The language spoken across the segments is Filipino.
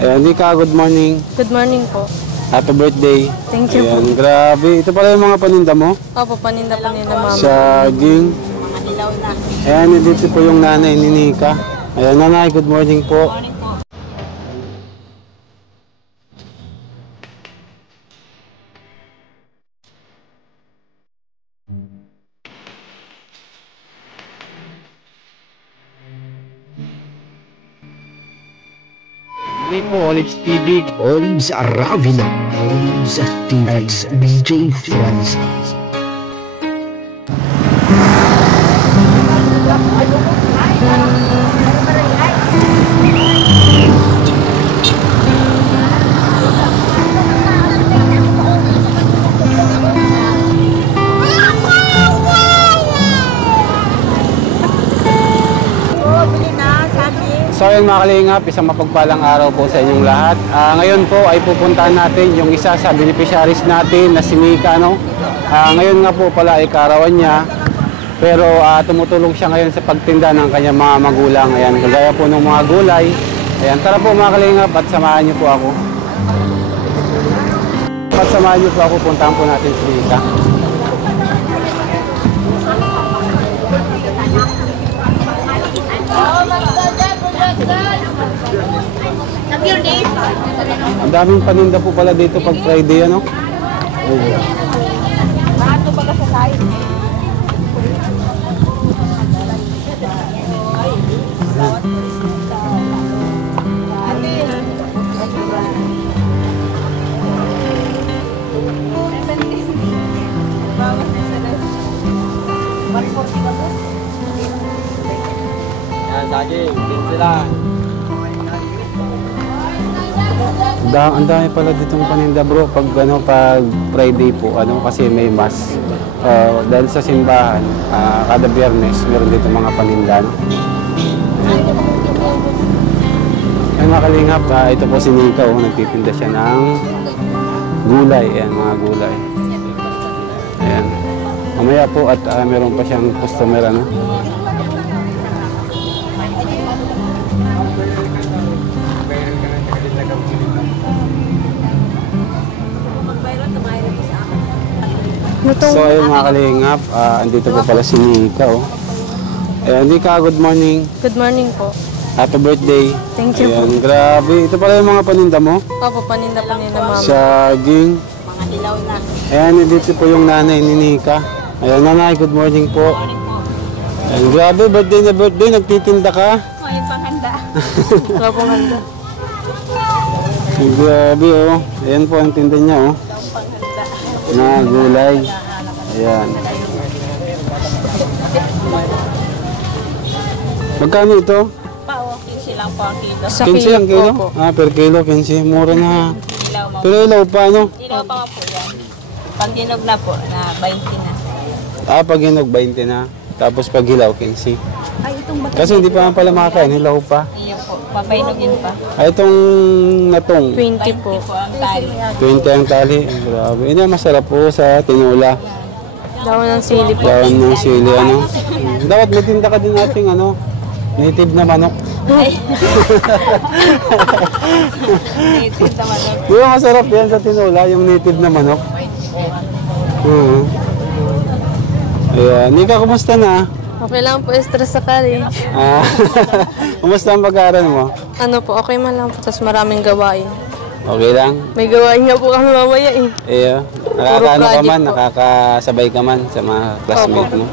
Ayan, Nika, good morning. Good morning po. Happy birthday. Thank you Ayan, po. grabe. Ito pala yung mga paninda mo? Opo, paninda pa nila mama. Saging. Ayan, dito po yung nanay ni Nika. Ayan, nanay, good morning po. Po, Olives TV. Olives Aravila. Olives TV. DJ Francis. So ayun mga kalingap, isang mapagpalang araw po sa inyong lahat. Ngayon po ay pupuntahan natin yung isa sa beneficiaries natin na si Nika. Ngayon nga po pala ay kaarawan niya. Pero tumutulong siya ngayon sa pagtinda ng kanyang mga magulang. Ayan, kagaya po ng mga gulay. Ayan, tara po mga kalingap at samahan niyo po ako. At samahan niyo po ako, puntahan po natin si Nika. Ang daming paninda po pala dito pag Friday, ano? Bato pala sa side. Ang dami pala ditong paninda bro pag Friday po kasi may mass. Dahil sa simbahan kada Biyernes meron dito mga paninda. Ay mga kalingap, ito po si Nika, nagtitinda siya ng gulay. Ayan, mga gulay. Ayan. Mamaya po at meron pa siyang customer So ayun mga kalingap, andito po pala si Nika. Ayan, Nika, good morning. Good morning po. Happy birthday. Thank you po. Ayan, grabe. Ito pala yung mga paninda mo? Opo, paninda pa nila mama. Saging. Ayan, dito po yung nanay ni Nika. Ayan, nanay, good morning po. Ayan, grabe, birthday na birthday, nagtitinda ka? May panghanda. Wala pong handa. Grabe Ayan po ang tinda niya na gulay. Ayan. Magkano ito? 15 lang po ang kilo. 15 ang kilo? Per kilo, 15. Mura na. Pero ilaw pa, Ilaw pa po yan. Pag hinog na po, na 20 na. Pag hinog, 20 na. Tapos pag hilaw, 15. Kasi hindi pa pala makakain, hilaw pa. Iyo po, papainugin pa. Itong natong? 20 po. Ang tali. 20 ang tali. Grabe. Ini masarap po sa tinula. Dawan ng sili po. Dawan ng sili, Dapat may tinda ka din nating, native na manok. Native na manok. Di ba masarap yan sa tinula, yung native na manok? Ayan. Nika, kumusta na? Okay lang po, stress sa college. Kumusta ang pag-aaral mo? Okay man lang po, tapos maraming gawain. Okay lang? May gawain nga po kami mamaya Nakakaano ka man, nakakasabay ka man sa mga classmate mo.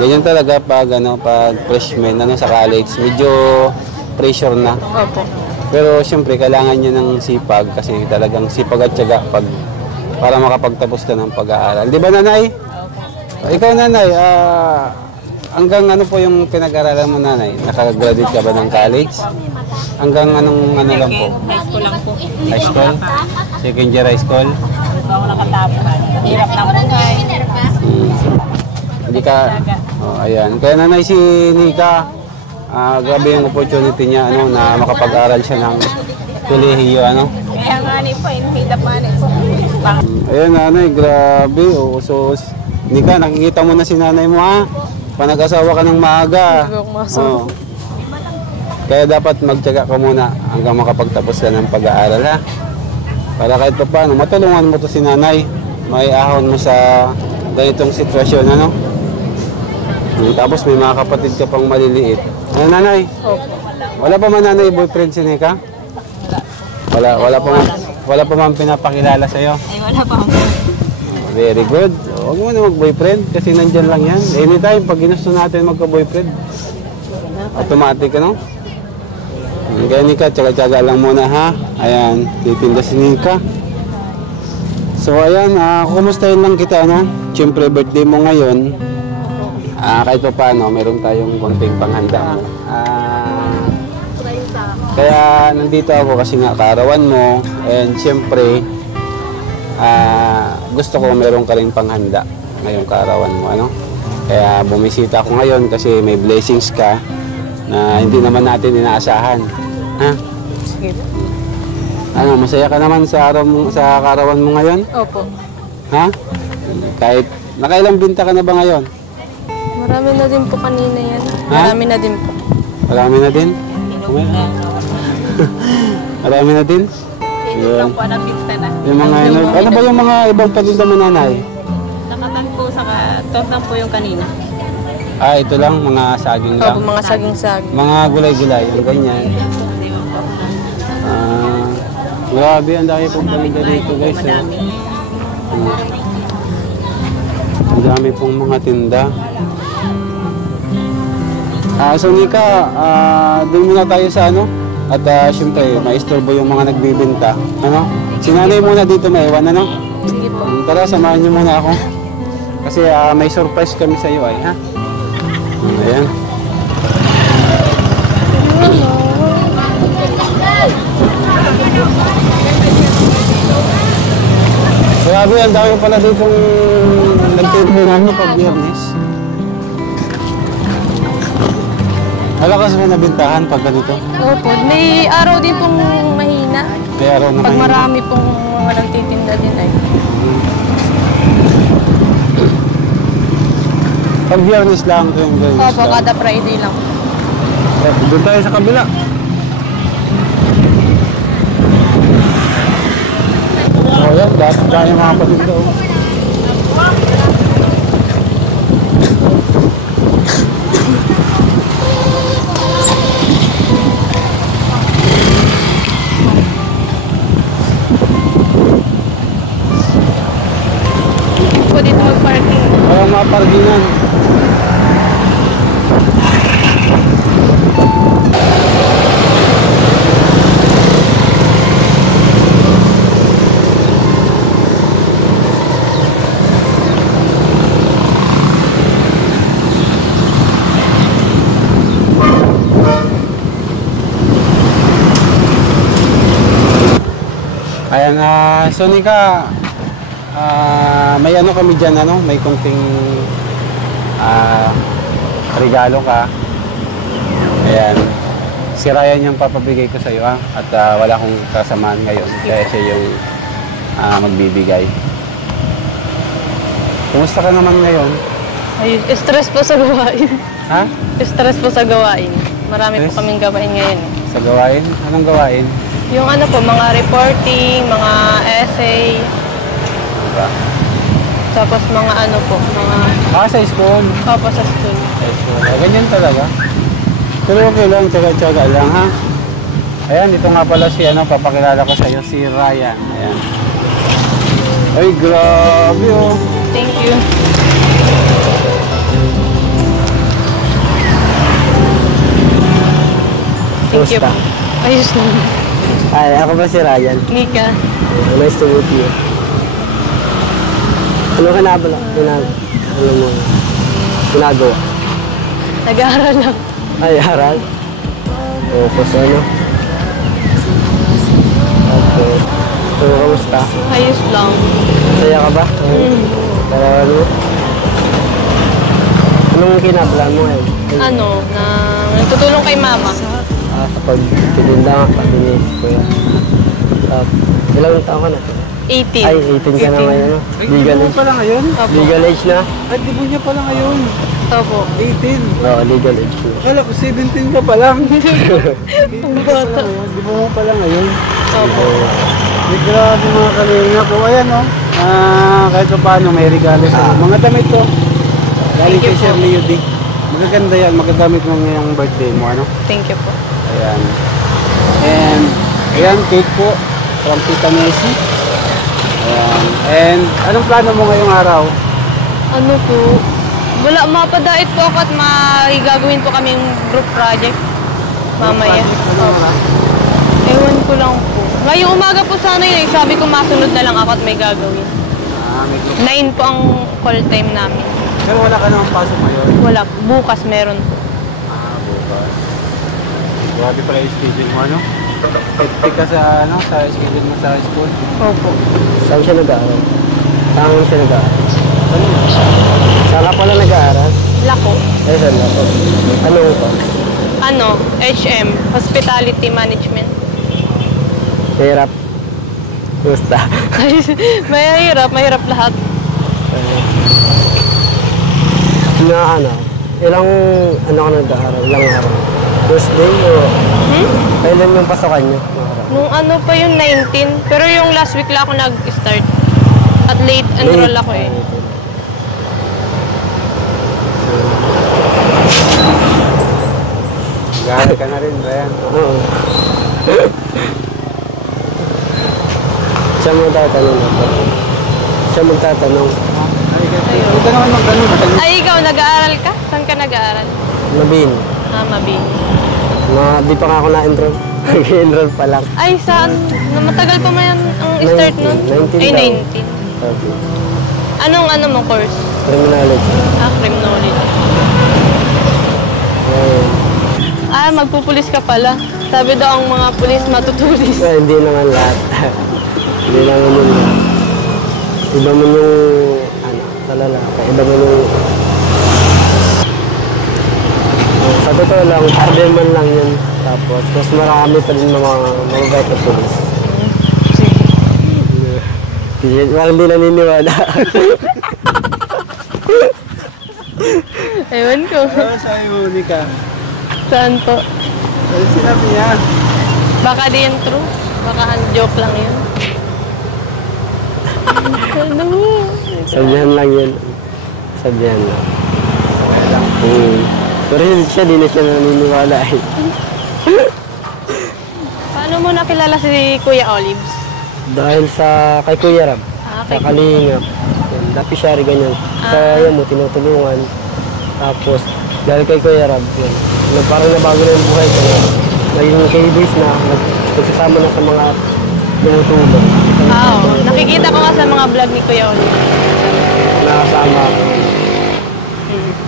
Ganyan talaga pag freshman sa college, medyo pressure na. Opo. Pero siyempre kailangan niya ng sipag kasi talagang sipag at tiyaga para makapagtapos ka ng pag-aaral. Di ba nanay? Ikaw nanay, hanggang po yung pinag-aralan mo nanay? Nakagraduate ka ba ng college? Hanggang anong lang po? High school lang po. High school? Second year high school? Hindi ako nakatapos. Hirap ng buhay. Hindi ka... ayan. Kaya nanay si Nika, grabe yung opportunity niya na makapag-aral siya ng kolehiyo. Kaya nga po, inhidap nga po. Ayan nanay, grabe. So, Nika, nakikita mo na si nanay mo Panag-asawa ka ng maaga. Kaya dapat magtiyaga ka muna hanggang makapagtapos ka ng pag-aaral, ha? Para kahit pa paano, matulungan mo to si nanay. May ahon mo sa ganitong sitwasyon, ano? Tapos may mga kapatid ka pang maliliit. Ano, nanay? Opo. Wala pa man nanay boyfriend si Nika? Wala pa man pinapakilala sa'yo? Ay, wala pa ako. Very good. Huwag mo na mag-boyfriend kasi nandyan lang yan. Anytime, pag ginusto natin magka-boyfriend, automatic, ano? Kaya Nika, tsaga-tsaga lang muna, ha? Ayan, titinda si Nika. So, ayan, kumustahin lang kita, ano? Siyempre, birthday mo ngayon. Kahit pa paano, meron tayong konting panghanda mo. Kaya nandito ako kasi nga kaarawan mo. And siyempre, gusto ko meron ka rin panghanda ngayong kaarawan mo, ano? Kaya bumisita ako ngayon kasi may blessings ka na hindi naman natin inaasahan. Ha? Sige. Ano, masaya ka naman sa kaarawan mo ngayon? Opo. Ha? Kahit nakailang binta ka na ba ngayon? Marami na din po kanina yan. Ha? Marami na din po. Marami na din? Marami na din? Inog lang po ang pinta na. Yung mga ano ba yung mga ibang patinda mo, nanay? Nakatan po sa tortang po yung kanina. Ito lang, mga saging lang. Opo, mga saging-saging. Mga gulay-gulay, yung ganyan. Grabe, ang dami pong paninda dito, guys. Madami. Ang dami pong mga tinda. So Nika, doon muna tayo sa ano? At syempre, maistorbo yung mga nagbibinta. Ano? Sinanay muna dito maiwan, ano? Sige po. Tara, samahan niyo muna ako. Kasi may surprise kami sa iyo, ay, ha? Ayan. Grabe, ang dami pala ditong nagtitindahan mo pag Biyernes. Malakas mo nabintahan pag ganito. Opo, may araw din pong mahina. May araw na Pag mahina. marami pong walang titinda din ay. Pag Biyernes lang ito yung Biyernes Opo, lang. kada Friday lang. Doon tayo sa kabila. Yan, dahil yung mga patinda. Po dito mag-parking. Walang mga parkingan. Ayan, so Nika, may ano kami dyan, ano? May konting regalo ka. Ayan. Si Ryan yung papabigay ko sa iyo, ha? At wala akong kasamaan ngayon. Kaya siya yung magbibigay. Kumusta ka naman ngayon? Ay, stress po sa gawain. Ha? Stress po sa gawain. Marami po Stress? kaming gawain ngayon. Sa gawain? Anong gawain? Yung ano po, mga reporting, mga essay, Diba? tapos mga ano po, mga Sa school. opo sa school. Sa school. Ganyan talaga. Pero okay lang, tsaga-tsaga lang, ha? Ayan, ito nga pala si, papakilala ko sa iyo, si Ryan. Ayan. Ay, grabe, oh. Thank you. Thank you po. Ayos naman. Ay, ako ba si Ryan? Nika. Nice to meet you. Ano ka na ba? Ginagawa? Nag-aaral lang. Ay, aral? Focus ano? Okay. So, kamusta? Ayos lang. Masaya ka ba? Karawan mo? Anong kinaplan mo eh? Ano, na nagtutulong kay mama. Sa pagtitinda nga, sabi ni Kuya. Ilang taon ka na? 18. Ay, 18 ka na ngayon. No? Legal age. Pala ngayon? Opo. Legal age na? Ay, dibo niya pala ngayon. Opo. 18. Oo, legal age na. Akala ko 17 ka pa lang. Ang bata. Di ba mo pala ngayon? Opo. Di grabe mga kalinga po. Ayan o. Kahit pa paano may regalo sa mga damit ko. Galing kay Shirley Yudi. Magaganda yan. Magagamit mo ngayong birthday mo. Ano? Thank you po. Ayan. And ayan, cake po. From Tita Nessie. Ayan. And anong plano mo ngayong araw? Ano po? Wala, mapadait po ako at gagawin po kaming group project. Mamaya. Ewan ko lang po. Ngayong umaga po sana yun. Sabi ko masunod na lang ako at may gagawin. May group. 9 po ang call time namin. Pero wala ka namang pasok ngayon? Wala. Bukas meron po. Bukas. Grabe pala yung schedule mo, ano? Hectic ka sa, sa schedule mo sa school? Opo. Saan siya nag-aaral? Saan siya nag-aaral? Saan ka pala nag-aaral? Lako. Saan Lako? Ano ko? Ano? HM. Hospitality Management. Hirap. Gusta. Mahirap lahat. Ilang ka nag-aaral? Ilang araw? First day o kailan yung pasokan nyo? Nung ano pa yung 19, pero yung last week lang ako nag-start. At late enroll ako eh. Gano'n ka na rin, Brian. Oo. Siya magtatanong ako. Siya magtatanong. Ito naman magtanong. Ay, ikaw, nag-aaral ka? Saan ka nag-aaral? Nabin. Mabini. Di pa nga ako na-enroll. Nag-enroll pa lang. Ay, saan? Matagal pa man ang start nun? 19 Ay, daw. 19. Sabi. Anong mo course? Criminology. Criminology. Ayun. Magpupulis ka pala. Sabi daw ang mga pulis matutulis. Hindi naman lahat. Hindi naman yun lahat. Iba mo yung, sa lalaki. Iba mo yung, sa totoo lang, orderman lang yun. Tapos, mas marami pa din mga mababait na pulis. Parang hindi naniniwala. Ewan ko. Ano sabi mo, Nika? Saan po? Ano sinabi niya? Baka di yan true. Baka joke lang yun. Ano mo? Sabihan lang yun. Sabihan lang. Pero siya, di na siya naniniwala eh. Paano mo nakilala si Kuya Olives? Dahil sa kay Kuya Rab, kay sa Kalingap. Dati siya rin ganyan. Kaya mo, tinutulungan. Tapos, dahil kay Kuya Rab, yun. Parang nabago na yung buhay ko. Naging kay-base na, nagsasama na sa mga tumutulong. Oo. Nakikita ko nga sa mga vlog ni Kuya Olives. Nakasama ako.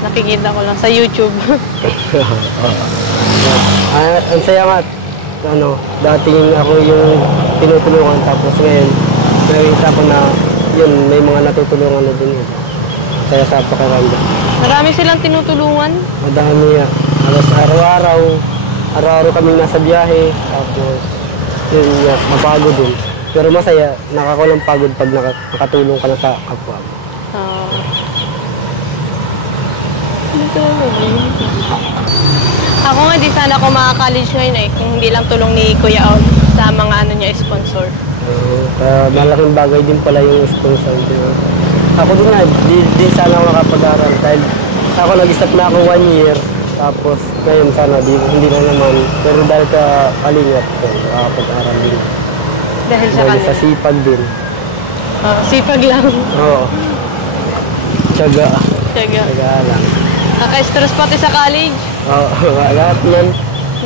Nakikita ko lang sa YouTube. Ang saya nga, dating ako yung tinutulungan tapos ngayon, nakikita ko na yun, may mga natutulungan na din. Kaya sa pakiramdam. Marami silang tinutulungan. Madami yan. Alas araw-araw kaming nasa biyahe, tapos yun nga, mapagod din. Pero masaya, nakakawalang pagod pag nakatulong ka na sa kapwa. Ako nga, di sana ako maka-college ngayon eh, kung hindi lang tulong ni Kuya Ol sa mga niya sponsor. Kaya malaking bagay din pala yung sponsor. Ako din nga, di sana ako makapag-aral dahil ako nag-stop na ako 1 year. Tapos ngayon sana, hindi na naman. Pero dahil ka Kalingap, makapag-aral din. Dahil sa Dahil kanila. sa sipag din. Sipag lang. Oo. Tiyaga. Tiyaga. Tiyaga lang. Naka-stress pati sa college. Oo, lahat man.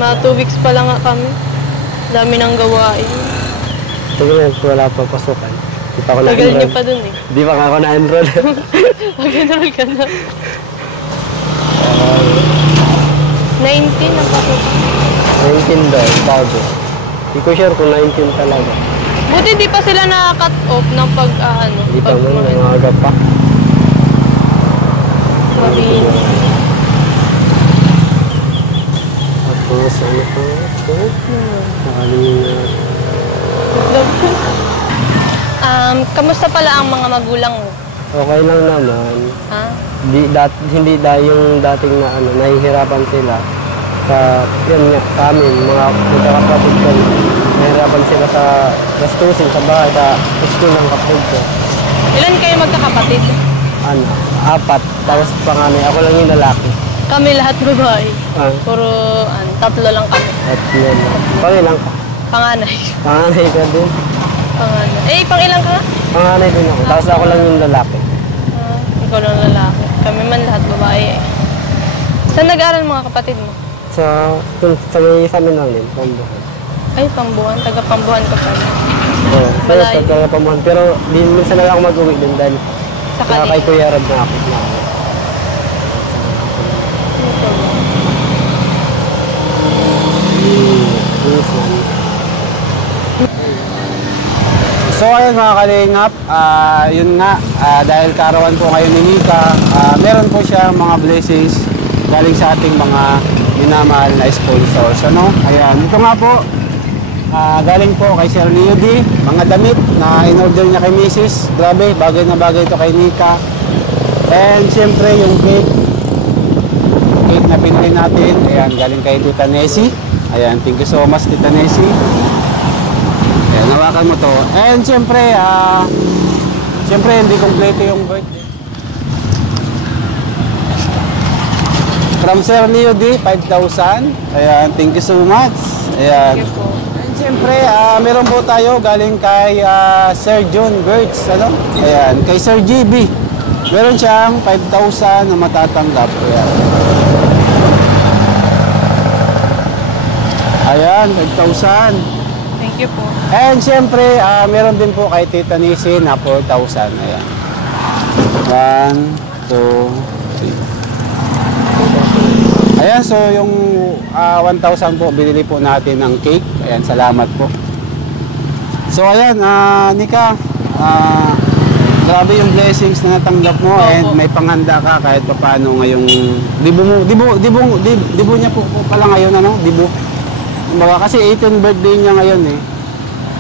Mga 2 weeks pa lang nga kami. Dami nang gawain. Tingnan, wala pa pasukan. Di pa ako Tagal na-enroll. niyo pa dun eh. Di pa nga ako na-enroll. Pag-enroll ka na. 19 ang pasukan. 19 daw, bago. Di ko sure kung 19 talaga. Buti di pa sila na-cut off ng pag-ano. Di pa man, nangangaga pa. Mabini. Tapos, ano po? Nakalingat. Kamusta pala ang mga magulang mo? Okay lang naman. Ha? Hindi yung dating na nahihirapan sila yun nga, sa amin, mga magkakapatid ko, nahihirapan sila sa gastusin sa bahay, sa school ng kapatid ko. Ilan kayo magkakapatid? 4, tapos panganay, ako lang yung lalaki. Kami lahat babae. Ah, Puro, 3 lang kami. at yun. Pangilang ka? Panganay. Panganay ka din. Panganay. Eh, pang ilang ka nga? Panganay din ako, tapos ako lang yung lalaki. Ikaw lang lalaki. Kami man lahat babae eh. Saan nag-aaral mga kapatid mo? Sa amin lang din, Pambuhan. Ay, Pambuhan. Taga-Pambuhan ka pala. Oo, Malayo. sa Pambuhan. Pero minsan na lang ako mag-uwi din dahil Sa kay Kalig. Kuya Rab na ako. So ayun mga kalingap, yun nga, dahil karawan po ngayon ni Nika, meron po siya mga blessings galing sa ating mga minamahal na sponsors. Ano? Ayan, ito nga po, galing po kay Sir Leo D, mga damit na in-order niya kay Mrs. Grabe, bagay na bagay ito kay Nika. And siyempre yung cake na pinili natin, ayan, galing kay Tita Nessie. Ayan, thank you so much Tita Nessie. Ayan, hawakan mo to. And siyempre, hindi kompleto yung birthday. From Sir Leo D, 5,000. Ayan, thank you so much. Ayan. Thank you po. And siyempre, meron po tayo galing kay Sir John Gertz. Ano? Ayan, kay Sir GB. Meron siyang 5,000 na matatanggap. Ayan. Ayan, 5,000. Thank you po. And siyempre, meron din po kay Tita Nisi na 4,000. Ayan. 1, 2, 3. Ayan, so yung 1,000 po, binili po natin ng cake. Ayan, salamat po. So ayan, Nika, grabe yung blessings na natanggap mo. Opo. And may panghanda ka kahit paano ngayong dibo niya po pala ngayon, ano? Dibo. Kasi 18th birthday niya ngayon eh.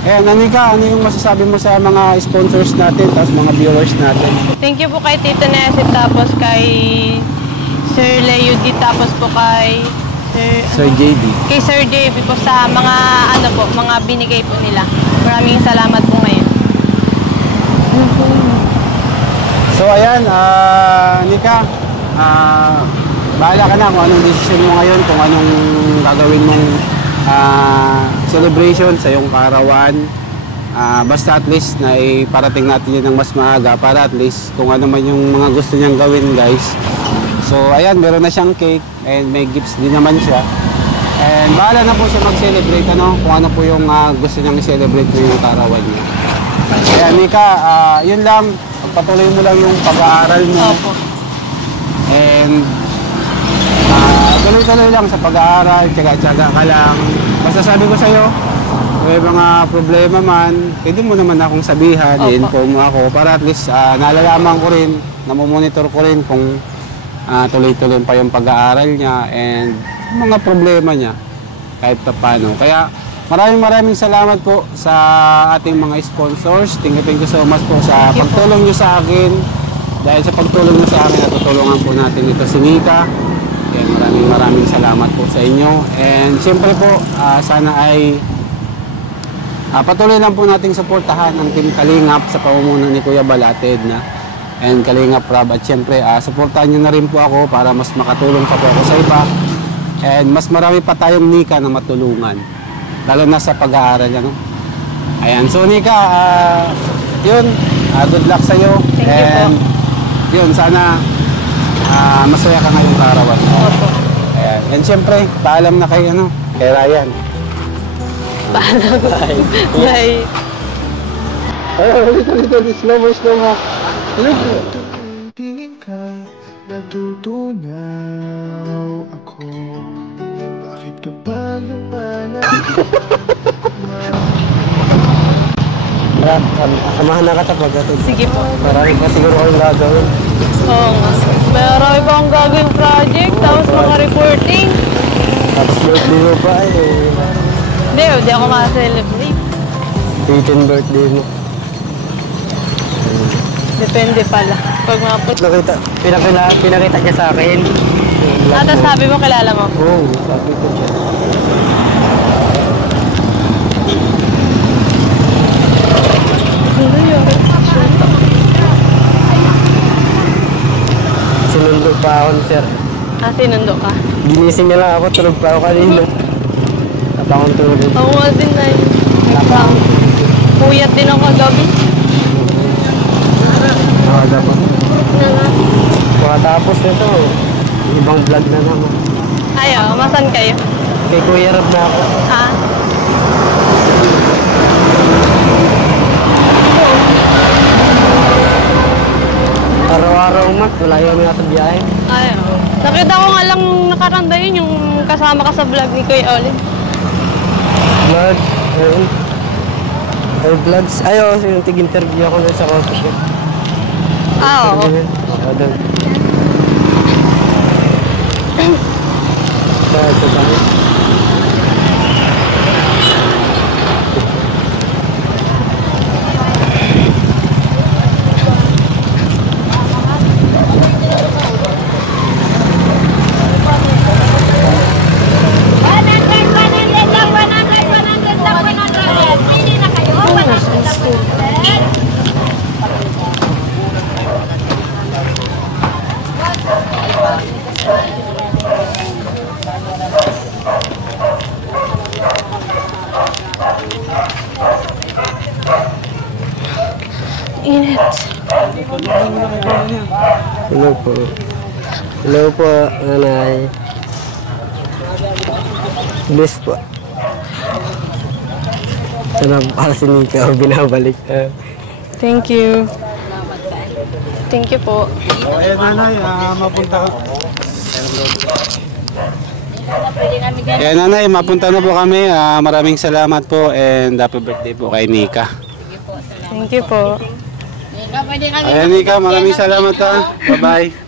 Ayan, Nika, ano yung masasabi mo sa mga sponsors natin, tapos mga viewers natin? Thank you po kay Tita Nessie, tapos kay Sir Leo D, tapos po kay Sir JB. kay Sir JB po sa mga mga binigay po nila. Maraming salamat po ngayon. So ayan, Nika, bahala ka na kung anong decision mo ngayon, kung anong gagawin mong celebration sa iyong kaarawan. Basta at least na iparating natin yun ng mas maaga para at least kung ano man yung mga gusto niyang gawin, guys. So ayan, meron na siyang cake and may gifts din naman siya. And bahala na po siya mag-celebrate, ano, kung ano po yung gusto niyang i-celebrate po yung kaarawan niya. Kaya Nika, yun lang, pagpatuloy mo lang yung pag-aaral mo. Opo. And tuloy-tuloy lang sa pag-aaral, tiyaga-tiyaga ka lang. Basta sabi ko sa'yo, may mga problema man, pwede mo naman akong sabihan, Opo. i-inform mo ako para at least nalalaman ko rin, namomonitor ko rin kung tuloy-tuloy pa yung pag-aaral niya and mga problema niya kahit pa paano. Kaya maraming salamat po sa ating mga sponsors. Thank you so much po sa pagtulong niyo sa akin. Dahil sa pagtulong niyo sa akin, natutulungan po natin ito si Nika. Kaya maraming salamat po sa inyo. And siyempre po, sana ay patuloy lang po nating suportahan ang Team Kalingap sa pamumuno ni Kuya Balate Edna and Kalingap Rob. At siyempre, suportahan niyo na rin po ako para mas makatulong pa po ako sa iba. And mas marami pa tayong Nika na matulungan. Lalo na sa pag-aaral. Ano? Ayan. So Nika, yun. Good luck sa'yo. Thank you and po. yun, sana masaya ka ngayong karawan. Opo. Ayan. And siyempre, paalam na kay Ryan. Paalam. Bye. Slow mo. Tingin ka, natutunaw ako. Bakit ka ba lumalaki? Samahan na kita pagdating. Sige po. Marami pa siguro kayong gagawin. Oo nga. Marami pa akong gagawing project, tapos mga reporting. Tapos birthday mo pa Hindi ako ma-celebrate. 18th birthday mo. Depende pala. Pag mga po. Pinakita niya sa akin. Tapos sabi mo, kilala mo. Oo, sabi ko siya. Ano yun? Sinundo pa ako, sir. Ah, sinundo ka? Ginising niya lang ako, tulog pa ako kanina. Tapos akong tulog. Ako nga din na yun. Puyat din ako kagabi. Pagkatapos nito, ibang vlog na naman. Ayaw, masan kayo? Kay Kuya Rab na ako. Ah? Araw-araw mat, wala yung nasa biyahe. Ayaw. Nakita ko nga lang nakaranda yun, yung kasama ka sa vlog ni Kuya Olin. Vlog, ayun. Ay, vlogs. Ay, oo, yung tig-interview ako na sa coffee shop. Ah, oo. Oo, doon. Ito ba? Init. Hello po. Hello po, nanay. Bless po. Ito na para si Nika, binabalik. Thank you. Thank you po. Eh, nanay, mapunta ka. Eh, nanay, mapunta na po kami. Maraming salamat po and happy birthday po kay Nika. Thank you po. Ayan, Nika, maraming salamat ha. Bye-bye.